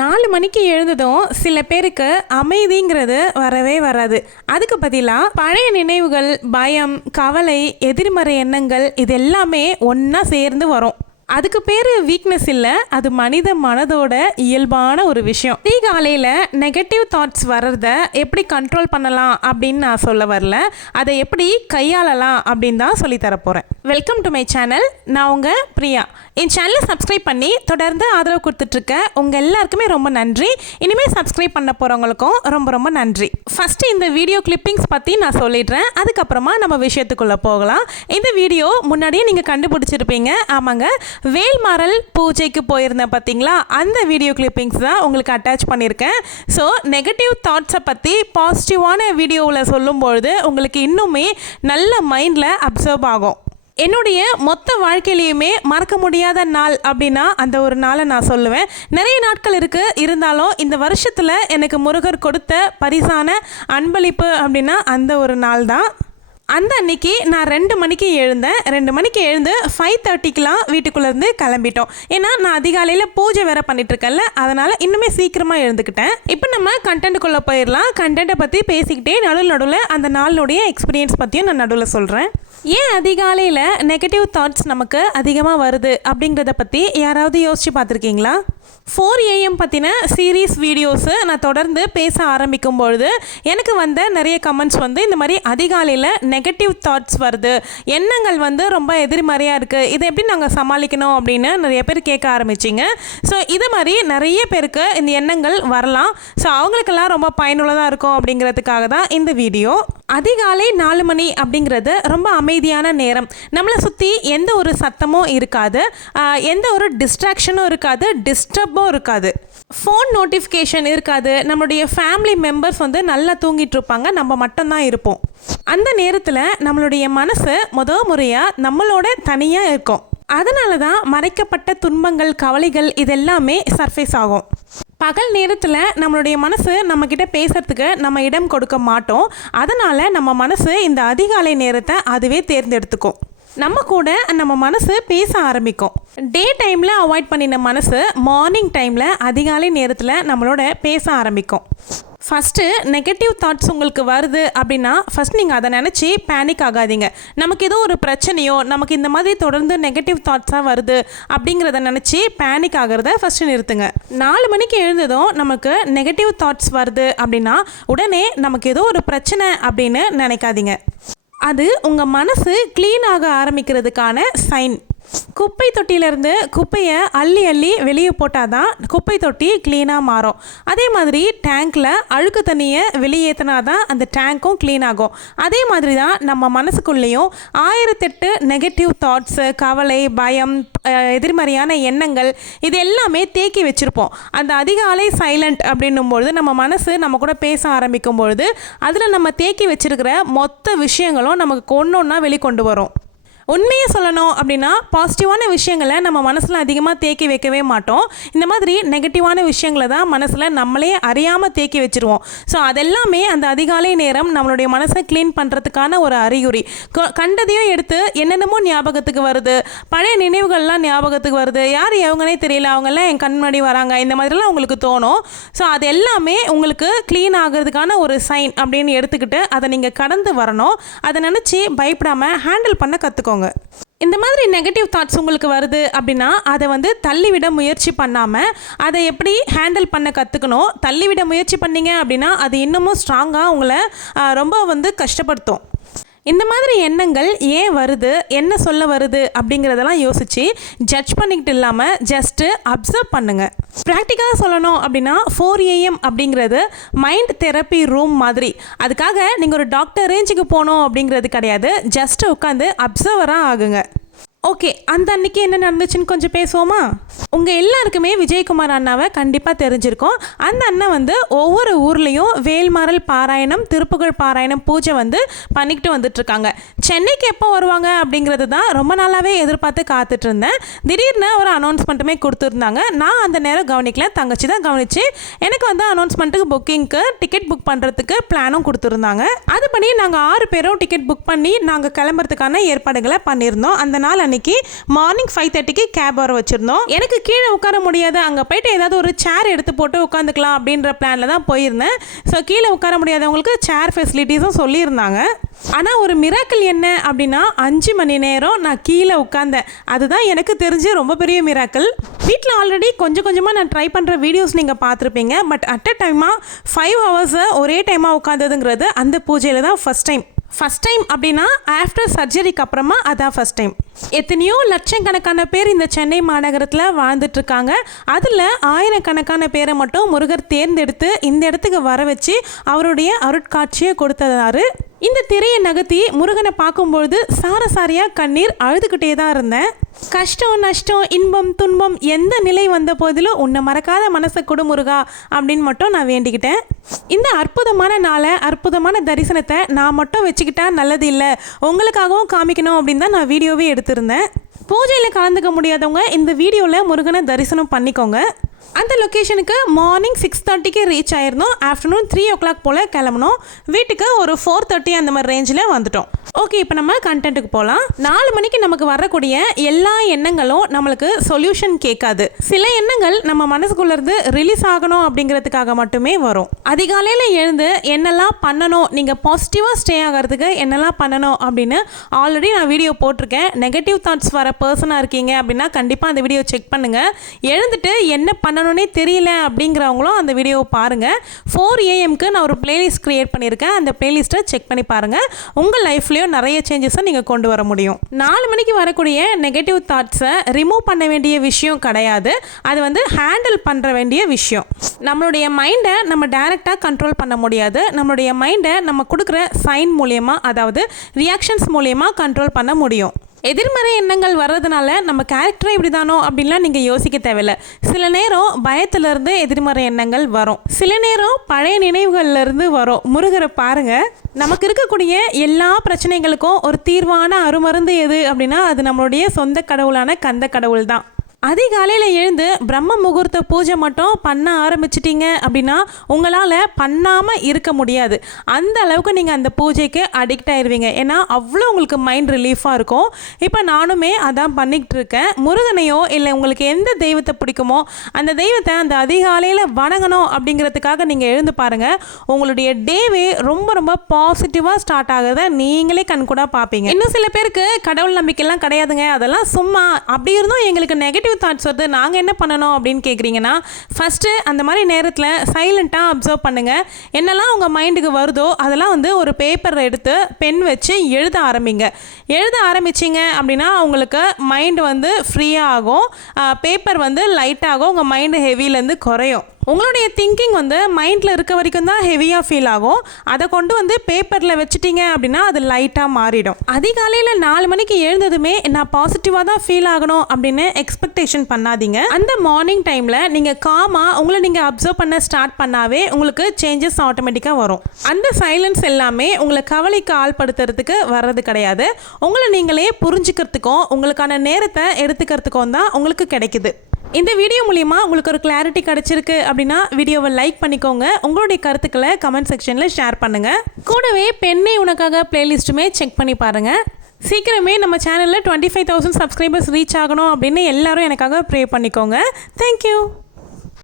4 மணிக்கு எழுந்ததும் சில பேருக்கு அமைதிங்கிறது வரவே வராது. அதுக்கு பதிலாக பழைய நினைவுகள், பயம், கவலை, எதிர்மறை எண்ணங்கள் இது எல்லாமே ஒன்றா சேர்ந்து வரும். அதுக்கு பேர் வீக்னஸ் இல்லை, அது மனித மனதோட இயல்பான ஒரு விஷயம். காலையில் நெகட்டிவ் தாட்ஸ் வர்றத எப்படி கண்ட்ரோல் பண்ணலாம் அப்படின்னு நான் சொல்ல வரல, அதை எப்படி கையாளலாம் அப்படின்னு தான் சொல்லித்தரப்போகிறேன். Welcome to my channel. நான் உங்கள் பிரியா. என் சேனலை சப்ஸ்கிரைப் பண்ணி தொடர்ந்து ஆதரவு கொடுத்துட்ருக்க உங்கள் எல்லாருக்குமே ரொம்ப நன்றி. இனிமேல் சப்ஸ்கிரைப் பண்ண போகிறவங்களுக்கும் ரொம்ப ரொம்ப நன்றி. ஃபஸ்ட்டு இந்த வீடியோ கிளிப்பிங்ஸ் பற்றி நான் சொல்லிடுறேன், அதுக்கப்புறமா நம்ம விஷயத்துக்குள்ளே போகலாம். இந்த வீடியோ முன்னாடியே நீங்கள் கண்டுபிடிச்சிருப்பீங்க. ஆமாங்க, வேல்மாறல் பூஜைக்கு போயிருந்தேன் பார்த்தீங்களா, அந்த வீடியோ கிளிப்பிங்ஸ் தான் உங்களுக்கு அட்டாச் பண்ணியிருக்கேன். ஸோ நெகட்டிவ் தாட்ஸை பற்றி பாசிட்டிவான வீடியோவில் சொல்லும்பொழுது உங்களுக்கு இன்னுமே நல்ல மைண்டில் அப்சர்வ் ஆகும். என்னுடைய மொத்த வாழ்க்கையிலையுமே மறக்க முடியாத நாள் அப்படின்னா அந்த ஒரு நாளை நான் சொல்லுவேன். நிறைய நாட்கள் இருக்குது, இருந்தாலும் இந்த வருஷத்தில் எனக்கு முருகர் கொடுத்த பரிசான அன்பளிப்பு அப்படின்னா அந்த ஒரு நாள் தான். அந்த அன்னைக்கு நான் 2 மணிக்கு எழுந்தேன். 2 மணிக்கு எழுந்து 5:30க்கெலாம் வீட்டுக்குள்ளேருந்து கிளம்பிட்டோம். ஏன்னா நான் அதிகாலையில் பூஜை வேறு பண்ணிகிட்ருக்கேன்ல, அதனால் இன்னுமே சீக்கிரமாக எழுந்துக்கிட்டேன். இப்போ நம்ம கண்டென்ட்டுக்குள்ளே போயிடலாம். கண்டென்ட்டை பற்றி பேசிக்கிட்டே நடுவில் அந்த நாளுடைய எக்ஸ்பீரியன்ஸ் பற்றியும் நான் நடுவில் சொல்கிறேன். ஏன் அதிகாலையில் நெகட்டிவ் தாட்ஸ் நமக்கு அதிகமாக வருது அப்படிங்கிறத பற்றி யாராவது யோசித்து பார்த்துருக்கீங்களா? 4 AM பற்றின சீரீஸ் வீடியோஸு நான் தொடர்ந்து பேச ஆரம்பிக்கும் பொழுது எனக்கு வந்த நிறைய கமெண்ட்ஸ் இந்த மாதிரி அதிகாலையில் நெகட்டிவ் தாட்ஸ் வருது, எண்ணங்கள் ரொம்ப எதிர்மறையாக இருக்குது, இதை எப்படி நாங்கள் சமாளிக்கணும் அப்படின்னு நிறைய பேர் கேட்க ஆரம்பிச்சிங்க. ஸோ இது மாதிரி நிறைய பேருக்கு இந்த எண்ணங்கள் வரலாம். ஸோ அவங்களுக்கெல்லாம் ரொம்ப பயனுள்ளதாக இருக்கும் அப்படிங்கிறதுக்காக தான் இந்த வீடியோ. அதிகாலை 4 மணி அப்படிங்கிறது ரொம்ப அமைதியான நேரம். நம்மளை சுற்றி எந்த ஒரு சத்தமும் இருக்காது, எந்த ஒரு டிஸ்ட்ராக்ஷனும் இருக்காது, டிஸ்டர்பும் இருக்காது, ஃபோன் நோட்டிஃபிகேஷன் இருக்காது. நம்மளுடைய ஃபேமிலி மெம்பர்ஸ் நல்லா தூங்கிட்டு இருப்பாங்க, நம்ம மட்டும்தான் இருப்போம். அந்த நேரத்தில் நம்மளுடைய மனசு முறையாக நம்மளோட தனியாக இருக்கும். அதனால தான் மறைக்கப்பட்ட துன்பங்கள், கவலைகள் இதெல்லாமே சர்ஃபேஸ் ஆகும். பகல் நேரத்தில் நம்மளுடைய மனசு நம்மக்கிட்ட பேசுகிறதுக்கு நம்ம இடம் கொடுக்க மாட்டோம். அதனால் நம்ம மனசு இந்த அதிகாலை நேரத்தை அதுவே தேர்ந்தெடுத்துக்கும். நம்ம கூட நம்ம மனசு பேச ஆரம்பிக்கும். டே டைமில் அவாய்ட் பண்ணின மனசு மார்னிங் டைமில் அதிகாலை நேரத்தில் நம்மளோட பேச ஆரம்பிக்கும். ஃபஸ்ட்டு நெகட்டிவ் தாட்ஸ் உங்களுக்கு வருது அப்படின்னா ஃபஸ்ட் நீங்கள் அதை நினச்சி பேனிக் ஆகாதீங்க. நமக்கு ஏதோ ஒரு பிரச்சனையோ, நமக்கு இந்த மாதிரி தொடர்ந்து நெகட்டிவ் தாட்ஸாக வருது அப்படிங்கிறத நினச்சி பேனிக் ஆகிறத ஃபஸ்ட்டு நிறுத்துங்க. 4 மணிக்கு எழுந்ததும் நமக்கு நெகட்டிவ் தாட்ஸ் வருது அப்படின்னா உடனே நமக்கு ஏதோ ஒரு பிரச்சனை அப்படின்னு நினைக்காதீங்க. அது உங்கள் மனசு க்ளீன் ஆக ஆரம்பிக்கிறதுக்கான சைன். குப்பை தொட்டியிலேருந்து குப்பையை அள்ளி அள்ளி வெளியே போட்டால் தான் குப்பை தொட்டி க்ளீனாக மாறும். அதே மாதிரி டேங்க்கில் அழுக்கு தண்ணியை வெளியேற்றினா தான் அந்த டேங்க்கும் க்ளீன் ஆகும். அதே மாதிரி தான் நம்ம மனசுக்குள்ளேயும் 1008 நெகட்டிவ் தாட்ஸு, கவலை, பயம், எதிர்மறையான எண்ணங்கள் இது எல்லாமே தேக்கி வச்சுருப்போம். அந்த அதிகாலை சைலண்ட் அப்படின்னும்பொழுது நம்ம மனசு நம்ம கூட பேச ஆரம்பிக்கும் பொழுது அதில் நம்ம தேக்கி வச்சுருக்கிற மொத்த விஷயங்களும் நமக்கு ஒன்றா வெளிக்கொண்டு வரும். உண்மையை சொல்லணும் அப்படின்னா பாசிட்டிவான விஷயங்களை நம்ம மனசில் அதிகமாக தேக்கி வைக்கவே மாட்டோம். இந்த மாதிரி நெகட்டிவான விஷயங்களை தான் மனசில் நம்மளே அறியாமல் தேக்கி வச்சுருவோம். ஸோ அதெல்லாமே அந்த அதிகாலை நேரம் நம்மளுடைய மனசை க்ளீன் பண்ணுறதுக்கான ஒரு அறிகுறி. கண்டதையும் எடுத்து என்னென்னமோ ஞாபகத்துக்கு வருது, பழைய நினைவுகள்லாம் ஞாபகத்துக்கு வருது, யார் எவங்கனே தெரியல, அவங்கெல்லாம் என் கண் முன்னாடி வராங்க, இந்த மாதிரிலாம் உங்களுக்கு தோணும். ஸோ அது எல்லாமே உங்களுக்கு க்ளீன் ஆகிறதுக்கான ஒரு சைன் அப்படின்னு எடுத்துக்கிட்டு அதை நீங்கள் கடந்து வரணும். அதை நினச்சி பயப்படாமல் ஹேண்டில் பண்ண கற்றுக்கோங்க. இந்த மாதிரி நெகட்டிவ் தாட்ஸ் உங்களுக்கு வருது அப்படின்னா அதை தள்ளிவிட முயற்சி பண்ணாமல் அதை எப்படி ஹேண்டில் பண்ண கற்றுக்கணும். தள்ளிவிட முயற்சி பண்ணீங்க அப்படின்னா அது இன்னமும் ஸ்ட்ராங்காக உங்களை ரொம்ப கஷ்டப்படுத்தும். இந்த மாதிரி எண்ணங்கள் ஏன் வருது, என்ன சொல்ல வருது அப்படிங்கிறதெல்லாம் யோசித்து ஜட்ஜ் பண்ணிக்கிட்டு இல்லாமல் ஜஸ்ட்டு அப்சர்வ் பண்ணுங்கள். ப்ராக்டிக்கலாக சொல்லணும் அப்படின்னா 4 AM அப்படிங்கிறது மைண்ட் தெரப்பி ரூம் மாதிரி. அதுக்காக நீங்கள் ஒரு டாக்டர் ரேஞ்சுக்கு போகணும் அப்படிங்கிறது கிடையாது. ஜஸ்ட்டு உட்காந்து அப்சர்வராக ஆகுங்க. ஓகே, அந்த அன்றைக்கி என்ன நடந்துச்சுன்னு கொஞ்சம் பேசுவோமா? உங்கள் எல்லாருக்குமே விஜயகுமார் அண்ணாவை கண்டிப்பாக தெரிஞ்சிருக்கும். அந்த அண்ணன் ஒவ்வொரு ஊர்லேயும் வேல்மாறல் பாராயணம், திருப்புகழ் பாராயணம் பூஜை பண்ணிக்கிட்டு வந்துட்டுருக்காங்க. சென்னைக்கு எப்போ வருவாங்க அப்படிங்கிறது தான் ரொம்ப நாளாகவே எதிர்பார்த்து காத்துட்டு இருந்தேன். திடீர்னு ஒரு அனௌன்ஸ்மெண்ட்டுமே கொடுத்துருந்தாங்க. நான் அந்த நேரம் கவனிக்கல, தங்கச்சி தான் கவனித்து எனக்கு அனௌன்ஸ்மெண்ட்டுக்கு புக்கிங்க்கு டிக்கெட் புக் பண்ணுறதுக்கு பிளானும் கொடுத்துருந்தாங்க. அதுபடி நாங்கள் 6 பேரும் டிக்கெட் புக் பண்ணி நாங்கள் கிளம்புறதுக்கான ஏற்பாடுகளை பண்ணியிருந்தோம். அந்த நாள் அன்னைக்கு மார்னிங் 5:30க்கு கேப் வர வச்சுருந்தோம். எனக்கு கீழே உட்கார முடியாது, அங்கே போயிட்டு ஏதாவது ஒரு சேர் எடுத்து போட்டு உட்காந்துக்கலாம் அப்படின்ற பிளானில் தான் போயிருந்தேன். ஸோ கீழே உட்கார முடியாதவங்களுக்கு சேர் ஃபெசிலிட்டிஸும் சொல்லியிருந்தாங்க. ஆனால் ஒரு மிராக்கிள் என்ன அப்படின்னா 5 மணி நேரம் நான் கீழே உட்காந்தேன். அதுதான் எனக்கு தெரிஞ்சு ரொம்ப பெரிய மிராக்கிள். வீட்டில் ஆல்ரெடி கொஞ்சம் கொஞ்சமாக நான் ட்ரை பண்ணுற வீடியோஸ் நீங்கள் பார்த்துருப்பீங்க. பட் அட் அ டைமாக 5 hours ஒரே டைமாக உட்காந்ததுங்கிறது அந்த பூஜையில் தான் ஃபஸ்ட் டைம் அப்படின்னா ஆஃப்டர் சர்ஜரிக்கு அப்புறமா அதான் ஃபஸ்ட் டைம். எத்தனையோ லட்சக்கணக்கான பேர் இந்த சென்னை மாநகரத்தில் வாழ்ந்துட்டுருக்காங்க. அதில் ஆயிரக்கணக்கான பேரை மட்டும் முருகர் தேர்ந்தெடுத்து இந்த இடத்துக்கு வர வச்சு அவருடைய அருட்காட்சியை கொடுத்ததாரு. இந்த திரையை நகர்த்தி முருகனை பார்க்கும்பொழுது சாரசாரியாக கண்ணீர் அழுதுகிட்டே தான் இருந்தேன். கஷ்டம் நஷ்டம் இன்பம் துன்பம் எந்த நிலை வந்த போதிலும் உன்னை மறக்காத மனசை கொடு முருகா அப்படின்னு மட்டும் நான் வேண்டிக்கிட்டேன். இந்த அற்புதமான நாளை அற்புதமான தரிசனத்தை நான் மட்டும் வச்சுக்கிட்டா நல்லது இல்லை, உங்களுக்காகவும் காமிக்கணும் அப்படின்னு தான் நான் வீடியோவே எடுத்திருந்தேன். பூஜையில் கலந்துக்க முடியாதவங்க இந்த வீடியோவில் முருகனை தரிசனம் பண்ணிக்கோங்க. அந்த லொக்கேஷனுக்கு மார்னிங் 6:30க்கு ரீச் ஆயிருந்தோம். ஆஃப்டர்நூன் 3 o'clock போல் கிளம்பணும். வீட்டுக்கு ஒரு 4:30 அந்த மாதிரி ரேஞ்சில் வந்துட்டோம். ஓகே, இப்போ நம்ம கண்டென்ட்டுக்கு போகலாம். 4 மணிக்கு நமக்கு வரக்கூடிய எல்லா எண்ணங்களும் நம்மளுக்கு சொல்யூஷன் கேட்காது. சில எண்ணங்கள் நம்ம மனசுக்குள்ளேருந்து ரிலீஸ் ஆகணும் அப்படிங்கிறதுக்காக மட்டுமே வரும். அதிகாலையில் எழுந்து என்னெல்லாம் பண்ணணும், நீங்கள் பாசிட்டிவாக ஸ்டே ஆகிறதுக்கு என்னெல்லாம் பண்ணணும் அப்படின்னு ஆல்ரெடி நான் வீடியோ போட்டிருக்கேன். நெகட்டிவ் தாட்ஸ் வர பர்சனாக இருக்கீங்க அப்படின்னா கண்டிப்பாக அந்த வீடியோ செக் பண்ணுங்கள். எழுந்துட்டு என்ன பண்ணணுன்னே தெரியல அப்படிங்கிறவங்களும் அந்த வீடியோவை பாருங்கள். 4 AM நான் ஒரு பிளேலிஸ்ட் க்ரியேட் பண்ணியிருக்கேன். அந்த பிளேலிஸ்ட்டை செக் பண்ணி பாருங்கள். உங்கள் லைஃப்லேயும் நிறைய சேஞ்சஸை நீங்கள் கொண்டு வர முடியும். 4 மணிக்கு வரக்கூடிய நெகட்டிவ் தாட்ஸை ரிமூவ் பண்ண வேண்டிய விஷயம் கிடையாது. அது ஹேண்டில் பண்ணுற வேண்டிய விஷயம். நம்மளுடைய மைண்டை நம்ம டைரெக்டாக கண்ட்ரோல் பண்ண முடியாது. நம்மளுடைய மைண்டை நம்ம கொடுக்குற சைன் மூலியமாக, அதாவது ரியாக்ஷன்ஸ் மூலியமாக கண்ட்ரோல் பண்ண முடியும். எதிர்மறை எண்ணங்கள் வர்றதுனால நம்ம கேரக்டரை இப்படி தானோ அப்படின்லாம் நீங்கள் யோசிக்க தேவையில்லை. சில நேரம் பயத்திலேருந்து எதிர்மறை எண்ணங்கள் வரும், சில நேரம் பழைய நினைவுகள்லேருந்து வரும். முருகரை பாருங்கள், நமக்கு இருக்கக்கூடிய எல்லா பிரச்சனைகளுக்கும் ஒரு தீர்வான அருமருந்து எது அப்படின்னா அது நம்மளுடைய சொந்த கடவுளான கந்த கடவுள் தான். அதிகாலையில் எழுந்து பிரம்ம முகூர்த்த பூஜை மட்டும் பண்ண ஆரம்பிச்சிட்டிங்க அப்படின்னா உங்களால் பண்ணாமல் இருக்க முடியாது. அந்த அளவுக்கு நீங்கள் அந்த பூஜைக்கு அடிக்ட் ஆயிடுவீங்க. ஏன்னா அவ்வளோ உங்களுக்கு மைண்ட் ரிலீஃபாக இருக்கும். இப்போ நானுமே அதான் பண்ணிக்கிட்டு இருக்கேன். முருகனையோ இல்லை உங்களுக்கு எந்த தெய்வத்தை பிடிக்குமோ அந்த தெய்வத்தை அந்த அதிகாலையில் வணங்கணும் அப்படிங்கிறதுக்காக நீங்கள் எழுந்து பாருங்கள். உங்களுடைய டேவே ரொம்ப ரொம்ப பாசிட்டிவாக ஸ்டார்ட் ஆகுறத நீங்களே கண்கூடாக பார்ப்பீங்க. இன்னும் சில பேருக்கு கடவுள் நம்பிக்கைலாம் கிடையாதுங்க, அதெல்லாம் சும்மா, அப்படி இருந்தும் எங்களுக்கு நெகட்டிவ் தாட்ஸ் வருது, நாங்கள் என்ன பண்ணணும் அப்படின்னு கேட்குறீங்கன்னா, ஃபஸ்ட்டு அந்த மாதிரி நேரத்தில் சைலண்ட்டாக அப்சர்வ் பண்ணுங்கள். என்னெல்லாம் உங்கள் மைண்டுக்கு வருதோ அதெல்லாம் ஒரு பேப்பரை எடுத்து பென் வச்சு எழுத ஆரம்பிங்க. எழுத ஆரம்பிச்சிங்க அப்படின்னா உங்களுக்கு மைண்டு ஃப்ரீயாக ஆகும். பேப்பர் லைட்டாகும், உங்கள் மைண்டு ஹெவிலேருந்து குறையும். உங்களுடைய திங்கிங் மைண்டில் இருக்க வரைக்கும் தான் ஹெவியாக ஃபீல் ஆகும். அதை கொண்டு பேப்பரில் வச்சுட்டிங்க அப்படின்னா அது லைட்டாக மாறிடும். அதிகாலையில் 4 மணிக்கு எழுந்ததுமே நான் பாசிட்டிவாக தான் ஃபீல் ஆகணும் அப்படின்னு எக்ஸ்பெக்டேஷன் பண்ணாதீங்க. அந்த மார்னிங் டைமில் நீங்கள் காமாக உங்களை நீங்கள் அப்சர்வ் பண்ண ஸ்டார்ட் பண்ணாவே உங்களுக்கு சேஞ்சஸ் ஆட்டோமேட்டிக்காக வரும். அந்த சைலன்ஸ் எல்லாமே உங்களை கவலைக்கு ஆள்படுத்துறதுக்கு வர்றது கிடையாது. உங்களை நீங்களே புரிஞ்சுக்கிறதுக்கும் உங்களுக்கான நேரத்தை எடுத்துக்கிறதுக்கும் தான் உங்களுக்கு கிடைக்குது. இந்த வீடியோ மூலிமா உங்களுக்கு ஒரு கிளாரிட்டி கிடச்சிருக்கு அப்படின்னா வீடியோவை லைக் பண்ணிக்கோங்க. உங்களுடைய கருத்துக்களை கமெண்ட் செக்ஷனில் ஷேர் பண்ணுங்கள். கூடவே பெண்ணை உனக்காக பிளேலிஸ்ட்டுமே செக் பண்ணி பாருங்கள். சீக்கிரமே நம்ம சேனலில் 25,000 சப்ஸ்கிரைபர்ஸ் ரீச் ஆகணும் அப்படின்னு எல்லாரும் எனக்காக ப்ரே பண்ணிக்கோங்க. தேங்க்யூ.